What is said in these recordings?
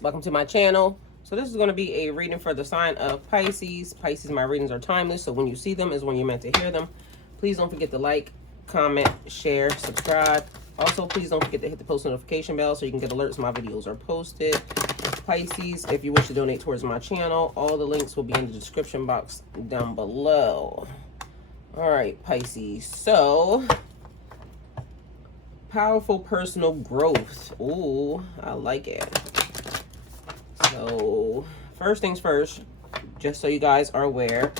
welcome to my channel. So this is going to be a reading for the sign of Pisces. Pisces, my readings are timeless, so when you see them is when you're meant to hear them. Please don't forget to like, comment, share, subscribe. Also, please don't forget to hit the post notification bell so you can get alerts when my videos are posted. Pisces, if you wish to donate towards my channel, all the links will be in the description box down below. All right, Pisces. So, powerful personal growth. Ooh, I like it. So, first things first, just so you guys are aware,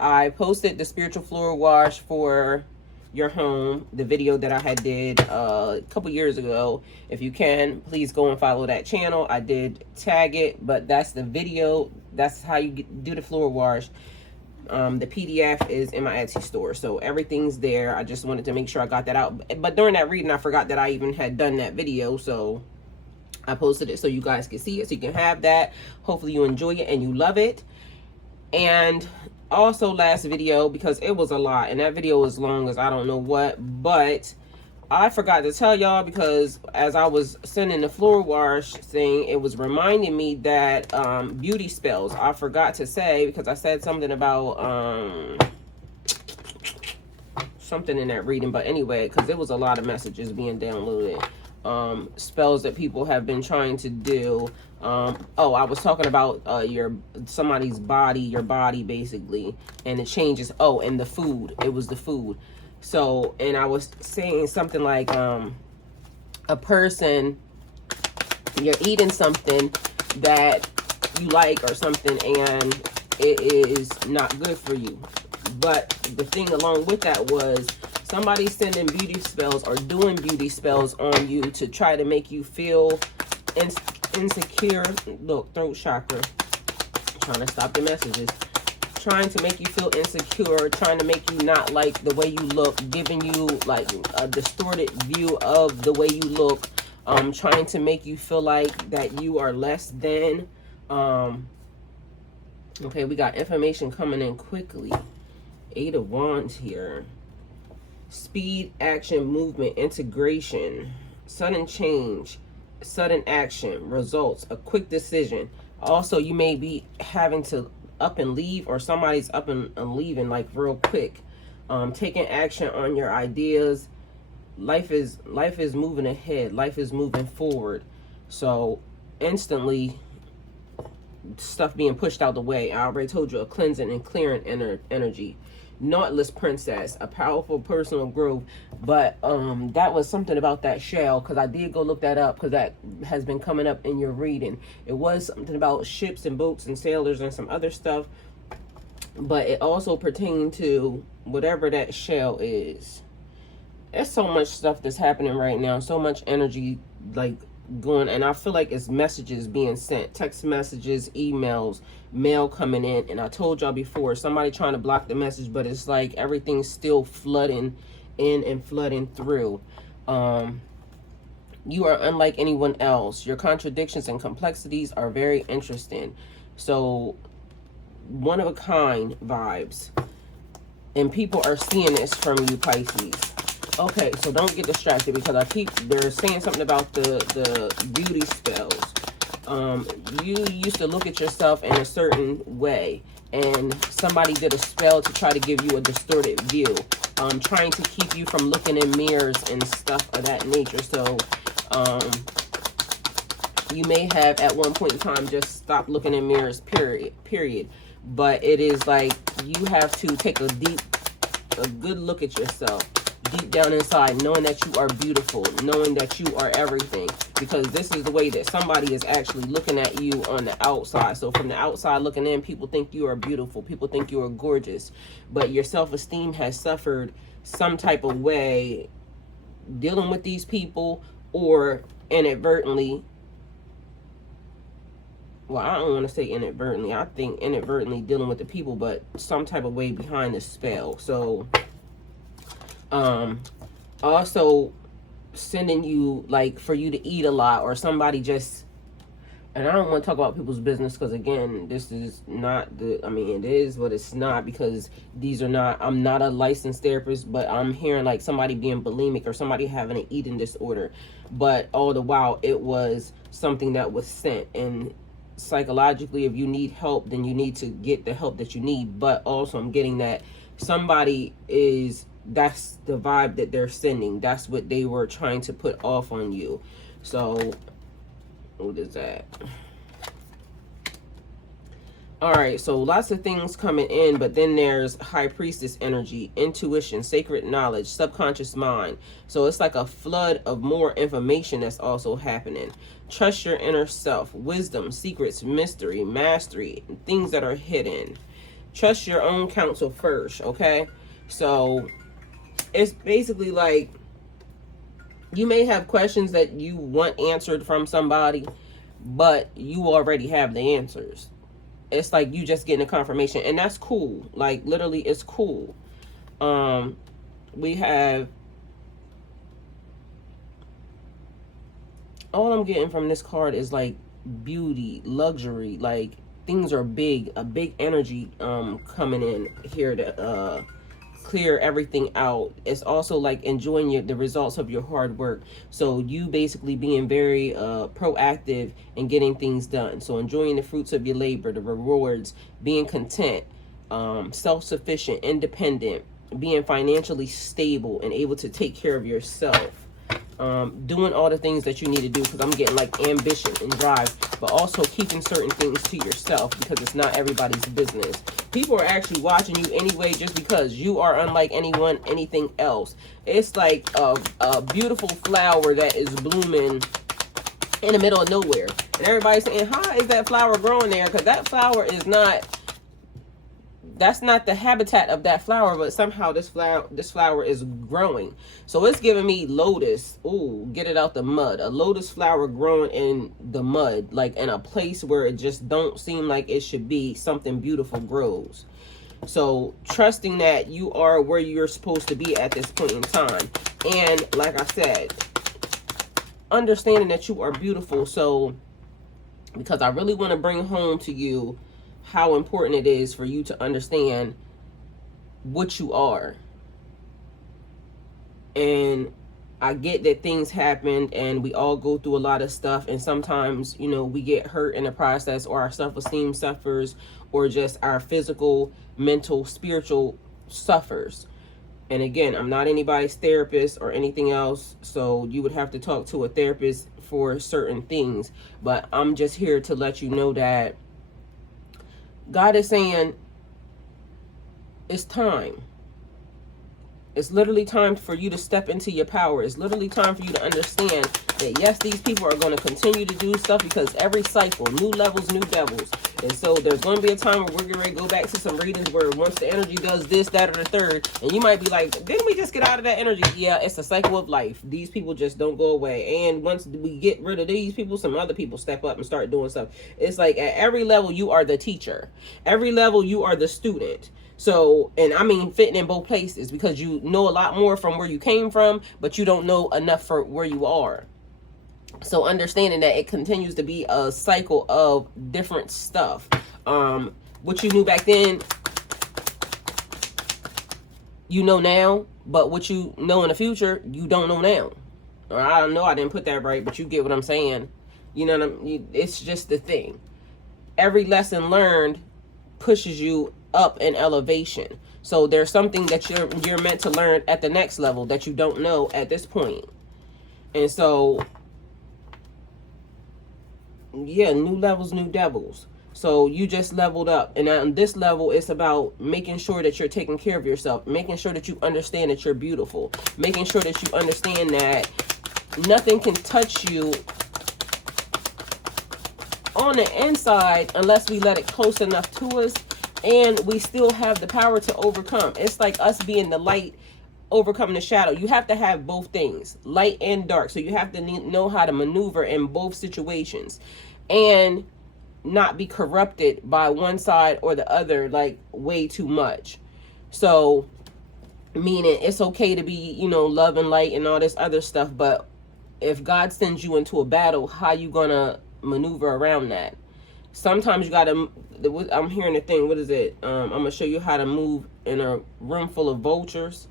I posted the spiritual floor wash for your home, the video that I did a couple years ago. If you can, please go and follow that channel. I did tag it, but that's the video. That's how you do the floor wash. The PDF is in my Etsy store, so everything's there. I just wanted to make sure I got that out. But during that reading, I forgot that I even had done that video, so I posted it so you guys can see it, so you can have that. Hopefully you enjoy it and you love it. And also last video, because it was a lot, and that video was long as I don't know what, but I forgot to tell y'all, because as I was sending the floor wash thing, it was reminding me that beauty spells, I forgot to say, because I said something about something in that reading. But anyway, because there was a lot of messages being downloaded, spells that people have been trying to do. Oh, I was talking about somebody's body, your body basically, and it changes. Oh, and the food, it was the food. So, and I was saying something like a person, you're eating something that you like or something, and it is not good for you. But the thing along with that was somebody sending beauty spells or doing beauty spells on you to try to make you feel insecure. Look, throat chakra, trying to stop the messages, trying to make you feel insecure, trying to make you not like the way you look, giving you like a distorted view of the way you look, trying to make you feel like that you are less than. Okay, we got information coming in quickly. 8 of Wands here. Speed, action, movement, integration, sudden change, sudden action, results, a quick decision. Also, you may be having to up and leave, or somebody's up and leaving like real quick. Taking action on your ideas. Life is moving ahead. Life is moving forward. So instantly stuff being pushed out the way. I already told you, a cleansing and clearing energy. Naughtless princess, a powerful personal growth. But that was something about that shell, because I did go look that up, because that has been coming up in your reading. It was something about ships and boats and sailors and some other stuff, but it also pertained to whatever that shell is. There's so much stuff that's happening right now, so much energy like going, and I feel like it's messages being sent, text messages, emails, mail coming in. And I told y'all before, somebody trying to block the message, but it's like everything's still flooding in and flooding through. You are unlike anyone else. Your contradictions and complexities are very interesting. So one of a kind vibes, and people are seeing this from you, Pisces. Okay, so don't get distracted, because they're saying something about the beauty spells. You used to look at yourself in a certain way, and somebody did a spell to try to give you a distorted view, trying to keep you from looking in mirrors and stuff of that nature. So you may have at one point in time just stopped looking in mirrors, period. But it is like you have to take a good look at yourself deep down inside, knowing that you are beautiful, knowing that you are everything, because this is the way that somebody is actually looking at you on the outside. So from the outside looking in, people think you are beautiful, people think you are gorgeous, but your self-esteem has suffered some type of way dealing with these people, or inadvertently, well, I don't want to say inadvertently, I think inadvertently dealing with the people, but some type of way behind the spell. So also sending you like for you to eat a lot, or somebody just And I don't want to talk about people's business because, again, this is not the, I mean, it is, but it's not, because these are not, I'm not a licensed therapist, but I'm hearing like somebody being bulimic or somebody having an eating disorder. But all the while, it was something that was sent. And psychologically, if you need help, then you need to get the help that you need. But also, I'm getting that somebody is, that's the vibe that they're sending. That's what they were trying to put off on you. So, what is that? All right, so lots of things coming in, but then there's high priestess energy, intuition, sacred knowledge, subconscious mind. So it's like a flood of more information that's also happening. Trust your inner self, wisdom, secrets, mystery, mastery, things that are hidden. Trust your own counsel first, okay? So it's basically like, you may have questions that you want answered from somebody, but you already have the answers. It's like you just getting a confirmation, and that's cool. Like, literally, it's cool. We have, all I'm getting from this card is like beauty, luxury, like things are big, a big energy coming in here to clear everything out. It's also like enjoying the results of your hard work. So you basically being very proactive in getting things done. So enjoying the fruits of your labor, the rewards, being content, self-sufficient, independent, being financially stable and able to take care of yourself. Doing all the things that you need to do, because I'm getting like ambition and drive, but also keeping certain things to yourself because it's not everybody's business. People are actually watching you anyway just because you are unlike anything else. It's like a beautiful flower that is blooming in the middle of nowhere, and everybody's saying, how is that flower growing there? Because that flower is not, that's not the habitat of that flower, but somehow this flower is growing. So it's giving me lotus. Ooh, get it out the mud. A lotus flower growing in the mud, like in a place where it just don't seem like it should be. Something beautiful grows. So trusting that you are where you're supposed to be at this point in time. And like I said, understanding that you are beautiful. So, because I really want to bring home to you how important it is for you to understand what you are. And I get that things happened and we all go through a lot of stuff, and sometimes, you know, we get hurt in the process, or our self-esteem suffers, or just our physical, mental, spiritual suffers. And again, I'm not anybody's therapist or anything else, so you would have to talk to a therapist for certain things. But I'm just here to let you know that God is saying it's time. It's literally time for you to step into your power. It's literally time for you to understand that, yes, these people are going to continue to do stuff, because every cycle, new levels, new devils. And so there's going to be a time where we're getting ready to go back to some readings where once the energy does this, that, or the third, and you might be like, didn't we just get out of that energy? Yeah, it's a cycle of life. These people just don't go away. And once we get rid of these people, some other people step up and start doing stuff. It's like at every level, you are the teacher. Every level, you are the student. So, and I mean fitting in both places, because you know a lot more from where you came from, but you don't know enough for where you are. So understanding that it continues to be a cycle of different stuff. What you knew back then, you know now, but what you know in the future, you don't know now. Or I don't know, I didn't put that right, but you get what I'm saying. You know what I mean? It's just the thing. Every lesson learned pushes you up in elevation. So there's something that you're meant to learn at the next level that you don't know at this point. And so, yeah, new levels, new devils. So you just leveled up. And on this level, it's about making sure that you're taking care of yourself, making sure that you understand that you're beautiful, making sure that you understand that nothing can touch you on the inside unless we let it close enough to us, and we still have the power to overcome. It's like us being the light overcoming the shadow. You have to have both things, light and dark. So you have to know how to maneuver in both situations and not be corrupted by one side or the other like way too much. So meaning it's okay to be, you know, love and light and all this other stuff, but if God sends you into a battle, how you gonna maneuver around that. Sometimes you gotta, I'm hearing the thing, what is it? I'm gonna show you how to move in a room full of vultures.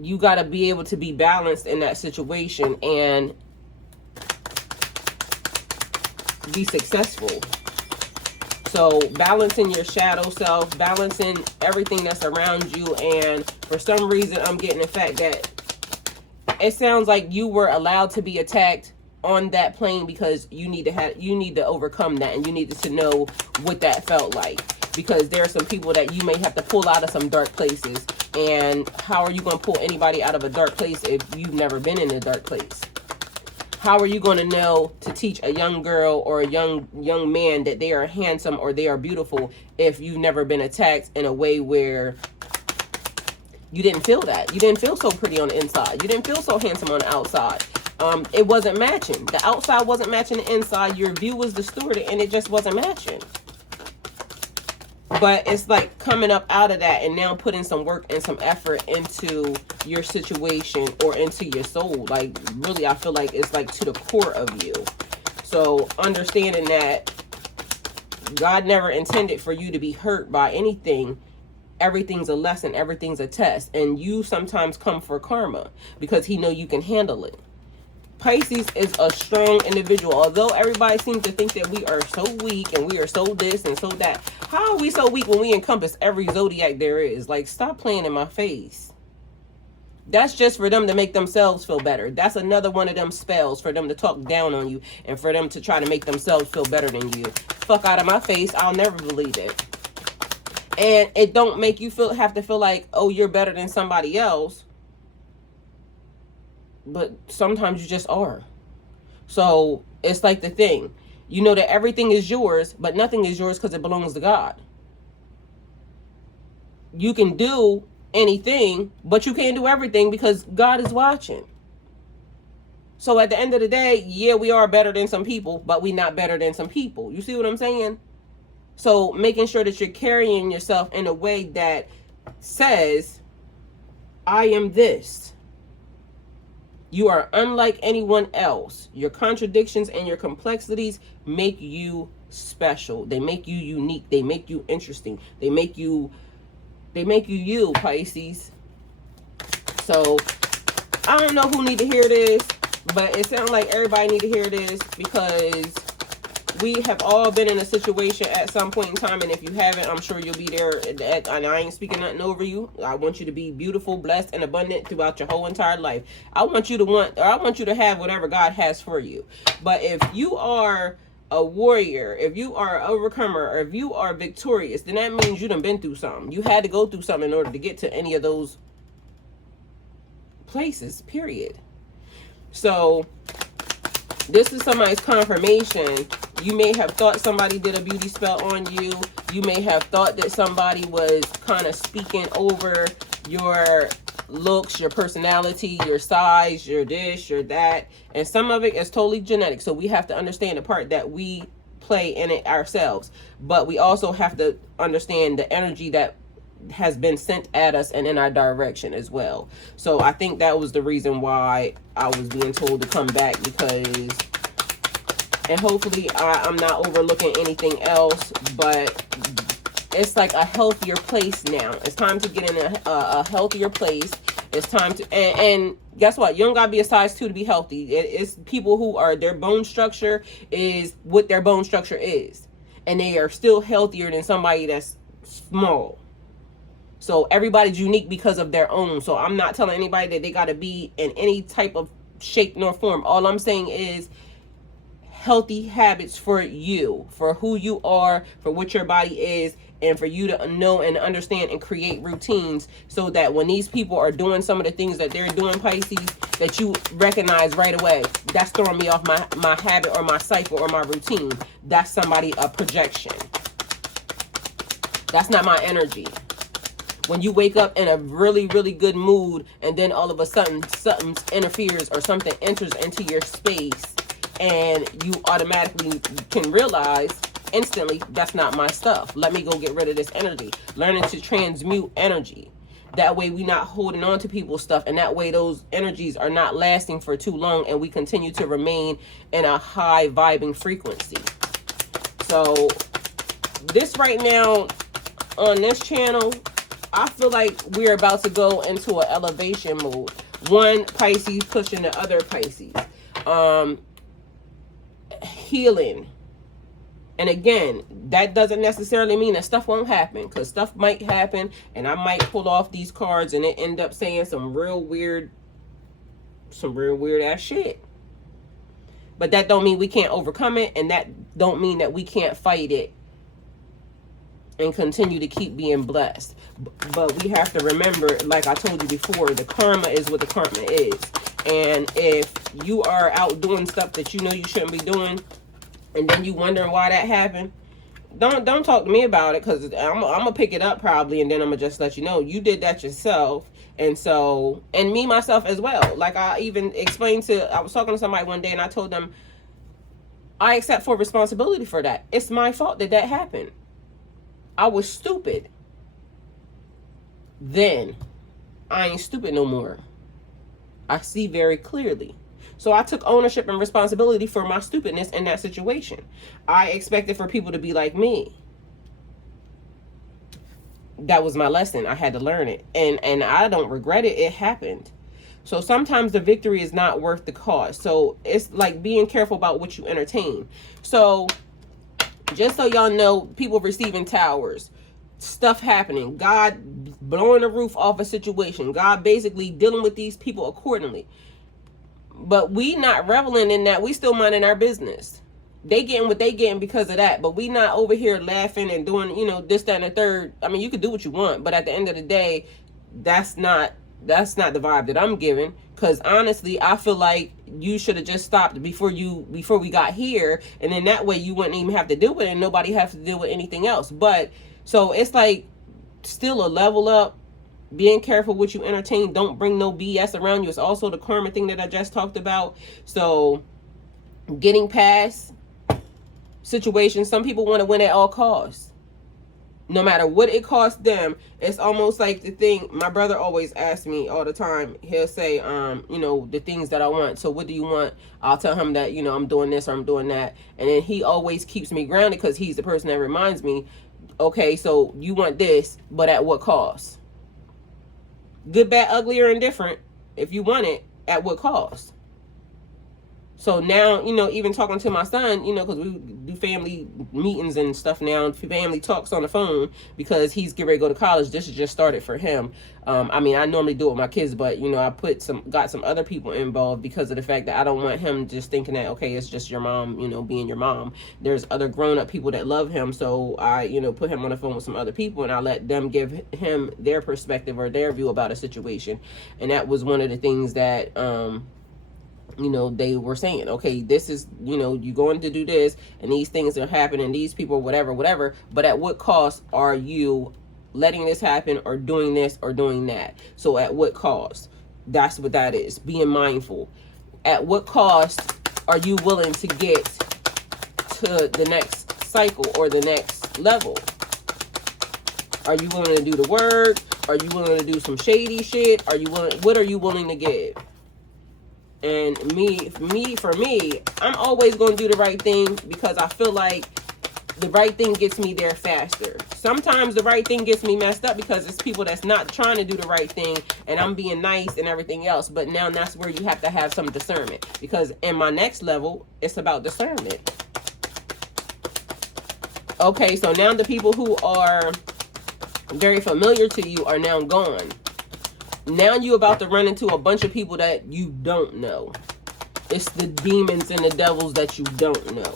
You gotta be able to be balanced in that situation and be successful. So balancing your shadow self, balancing everything that's around you. And for some reason, I'm getting the fact that it sounds like you were allowed to be attacked on that plane because you need to overcome that, and you needed to know what that felt like, because there are some people that you may have to pull out of some dark places. And how are you going to pull anybody out of a dark place if you've never been in a dark place? How are you going to know to teach a young girl or a young man that they are handsome or they are beautiful if you've never been attacked in a way where you didn't feel that? You didn't feel so pretty on the inside. You didn't feel so handsome on the outside. It wasn't matching. The outside wasn't matching the inside. Your view was distorted and it just wasn't matching. But it's like coming up out of that and now putting some work and some effort into your situation or into your soul. Like, really, I feel like it's like to the core of you. So understanding that God never intended for you to be hurt by anything. Everything's a lesson. Everything's a test. And you sometimes come for karma because he know you can handle it. Pisces is a strong individual. Although everybody seems to think that we are so weak and we are so this and so that. How are we so weak when we encompass every zodiac there is? Like, stop playing in my face. That's just for them to make themselves feel better. That's another one of them spells for them to talk down on you and for them to try to make themselves feel better than you. Fuck out of my face. I'll never believe it. And it don't make you have to feel like, oh, you're better than somebody else. But sometimes you just are. So it's like the thing. You know that everything is yours, but nothing is yours because it belongs to God. You can do anything, but you can't do everything because God is watching. So at the end of the day, yeah, we are better than some people, but we're not better than some people. You see what I'm saying? So making sure that you're carrying yourself in a way that says, I am this. You are unlike anyone else. Your contradictions and your complexities make you special. They make you unique. They make you interesting. They make you you, Pisces. So I don't know who need to hear this, but it sounds like everybody need to hear this because we have all been in a situation at some point in time, and if you haven't, I'm sure you'll be there. And I ain't speaking nothing over you. I want you to be beautiful, blessed, and abundant throughout your whole entire life. I want you to have whatever God has for you. But if you are a warrior, if you are an overcomer, or if you are victorious, then that means you done been through something. You had to go through something in order to get to any of those places, period. So this is somebody's confirmation. You may have thought somebody did a beauty spell on you. You may have thought that somebody was kind of speaking over your looks, your personality, your size, your this, your that. And some of it is totally genetic. So we have to understand the part that we play in it ourselves. But we also have to understand the energy that has been sent at us and in our direction as well. So I think that was the reason why I was being told to come back, because, and hopefully I'm not overlooking anything else, but it's like a healthier place now. It's time to get in a healthier place. It's time to, and guess what? You don't gotta be a size 2 to be healthy. It's people who are, their bone structure is what their bone structure is, and they are still healthier than somebody that's small. So everybody's unique because of their own. So I'm not telling anybody that they got to be in any type of shape nor form. All I'm saying is healthy habits for you, for who you are, for what your body is, and for you to know and understand and create routines so that when these people are doing some of the things that they're doing, Pisces, that you recognize right away, that's throwing me off my habit or my cycle or my routine. That's somebody, a projection. That's not my energy. When you wake up in a really, really good mood and then all of a sudden something interferes or something enters into your space and you automatically can realize instantly, that's not my stuff. Let me go get rid of this energy. Learning to transmute energy. That way we not holding on to people's stuff, and that way those energies are not lasting for too long, and we continue to remain in a high vibing frequency. So this right now on this channel, I feel like we're about to go into an elevation mode. One Pisces pushing the other Pisces. Healing. And again, that doesn't necessarily mean that stuff won't happen, because stuff might happen and I might pull off these cards and it end up saying some real weird ass shit. But that don't mean we can't overcome it, and that don't mean that we can't fight it and continue to keep being blessed. But we have to remember, like I told you before, the karma is what the karma is. And if you are out doing stuff that you know you shouldn't be doing, and then you wondering why that happened, don't talk to me about it, because I'm gonna pick it up probably, and then I'm gonna just let you know you did that yourself. And so, and me myself as well. Like I even explained I was talking to somebody one day, and I told them I accept full responsibility for that. It's my fault that happened. I was stupid then. I ain't stupid no more. I see very clearly. So I took ownership and responsibility for my stupidness in that situation. I expected for people to be like me. That was my lesson. I had to learn it. And I don't regret it. It happened. So sometimes the victory is not worth the cost. So it's like being careful about what you entertain. So just so y'all know, people receiving towers, stuff happening, God blowing the roof off a situation, God basically dealing with these people accordingly. But we not reveling in that. We still minding our business. They getting what they getting because of that. But we not over here laughing and doing, you know, this, that, and the third. I mean, you can do what you want, but at the end of the day, that's not the vibe that I'm giving. Because honestly, I feel like you should have just stopped before we got here, and then that way you wouldn't even have to deal with it, and nobody have to deal with anything else. But so it's like still a level up. Being careful what you entertain. Don't bring no BS around you. It's also the karma thing that I just talked about. So getting past situations. Some people want to win at all costs. No matter what it costs them. It's almost like the thing my brother always asks me all the time. He'll say, you know, the things that I want. So what do you want? I'll tell him that, you know, I'm doing this or I'm doing that. And then he always keeps me grounded, because he's the person that reminds me, okay, so you want this, but at what cost? Good, bad, ugly, or indifferent. If you want it, at what cost? So now, you know, even talking to my son, you know, because we do family meetings and stuff now, family talks on the phone, because he's getting ready to go to college. This has just started for him. I mean, I normally do it with my kids, but, you know, I got some other people involved, because of the fact that I don't want him just thinking that, okay, it's just your mom, you know, being your mom. There's other grown-up people that love him. So I, you know, put him on the phone with some other people, and I let them give him their perspective or their view about a situation. And that was one of the things that, you know, they were saying, okay, this is, you know, you're going to do this, and these things are happening, these people, whatever, but at what cost are you letting this happen, or doing this or doing that? So at what cost? That's what that is. Being mindful. At what cost are you willing to get to the next cycle or the next level? Are you willing to do the work? Are you willing to do some shady shit? What are you willing to give? And for me, I'm always going to do the right thing, because I feel like the right thing gets me there faster. Sometimes the right thing gets me messed up, because it's people that's not trying to do the right thing, and I'm being nice and everything else. But now that's where you have to have some discernment, because in my next level, it's about discernment. Okay, so now the people who are very familiar to you are now gone. Now you're about to run into a bunch of people that you don't know. It's the demons and the devils that you don't know.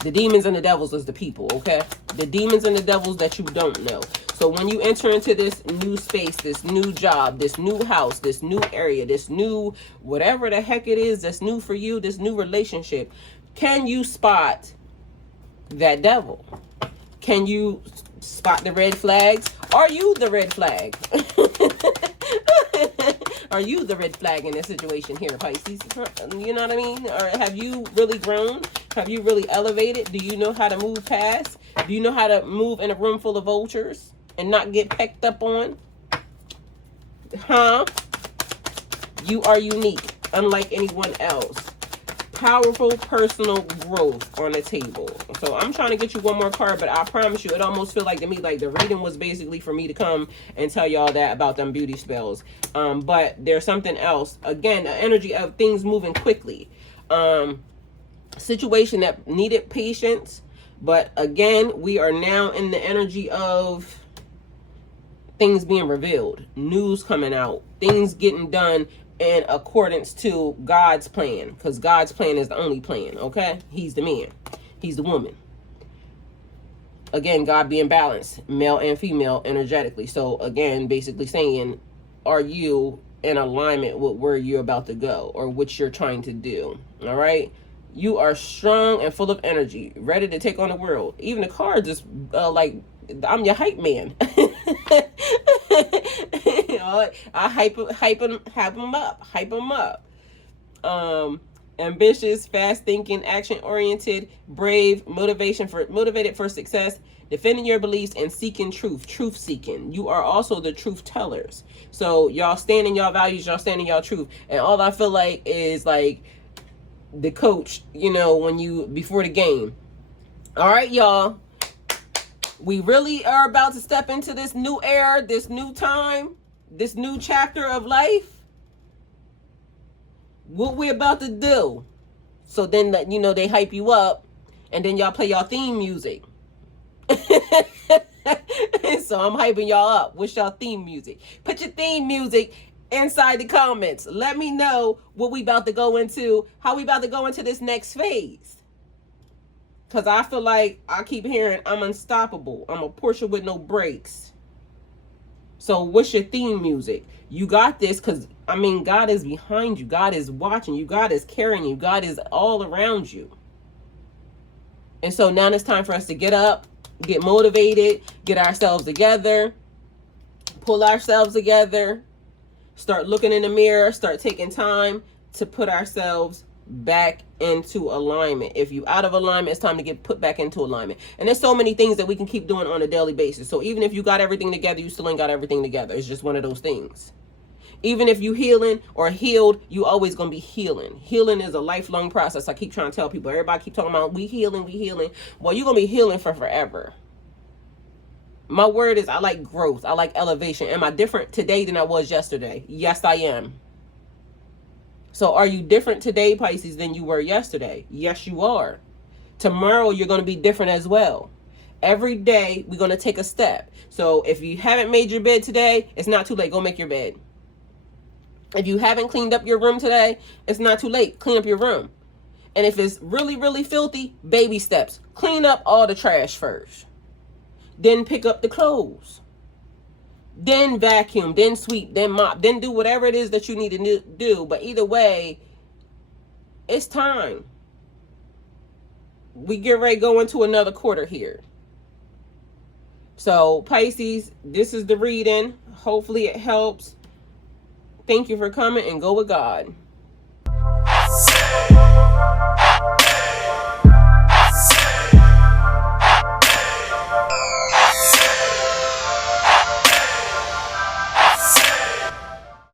The demons and the devils is the people, okay? The demons and the devils that you don't know. So when you enter into this new space, this new job, this new house, this new area, this new whatever the heck it is that's new for you, this new relationship, can you spot that devil? Can you spot the red flags? Are you the red flag? Are you the red flag in this situation here, Pisces? You know what I mean? Or have you really grown? Have you really elevated? Do you know how to move past? Do you know how to move in a room full of vultures and not get pecked up on? Huh? You are unique, unlike anyone else. Powerful personal growth on the table. So I'm trying to get you one more card, but I promise you, it almost feel like to me like the reading was basically for me to come and tell y'all that about them beauty spells. But there's something else. Again, the energy of things moving quickly. Situation that needed patience, but again, we are now in the energy of things being revealed, news coming out, things getting done in accordance to God's plan, because God's plan is the only plan. Okay, he's the man, he's the woman. Again, God being balanced, male and female energetically. So again, basically saying, are you in alignment with where you're about to go or what you're trying to do? All right, you are strong and full of energy, ready to take on the world. Even the cards just like, I'm your hype man. I hype them up. Ambitious, fast thinking, action oriented, brave, motivated for success, defending your beliefs and seeking truth seeking. You are also the truth tellers. So y'all stand in y'all values, y'all stand in y'all truth. And all I feel like is like the coach, you know, when you before the game. All right, y'all. We really are about to step into this new era, this new time, this new chapter of life. What we about to do? So then, you know, they hype you up, and then y'all play y'all theme music. So I'm hyping y'all up. What's y'all theme music? Put your theme music inside the comments. Let me know what we about to go into, how we about to go into this next phase. Because I feel like I keep hearing I'm unstoppable. I'm a Porsche with no brakes. So what's your theme music? You got this, because, I mean, God is behind you. God is watching you. God is carrying you. God is all around you. And so now it's time for us to get up, get motivated, get ourselves together, pull ourselves together, start looking in the mirror, start taking time to put ourselves back into alignment. If you out of alignment, it's time to get put back into alignment. And there's so many things that we can keep doing on a daily basis. So even if you got everything together, you still ain't got everything together. It's just one of those things. Even if you healing or healed, you always gonna be healing. Healing is a lifelong process. I keep trying to tell people. Everybody keep talking about we healing. Well, you're gonna be healing for forever. My word is I like growth. I like elevation. Am I different today than I was yesterday? Yes, I am. So are you different today, Pisces, than you were yesterday? Yes, you are. Tomorrow, you're going to be different as well. Every day, we're going to take a step. So if you haven't made your bed today, it's not too late. Go make your bed. If you haven't cleaned up your room today, it's not too late. Clean up your room. And if it's really, really filthy, baby steps. Clean up all the trash first. Then pick up the clothes. Then vacuum, then sweep, then mop, then do whatever it is that you need to do. But either way, it's time. We get ready to go into another quarter here. So Pisces, this is the reading. Hopefully it helps. Thank you for coming and go with God.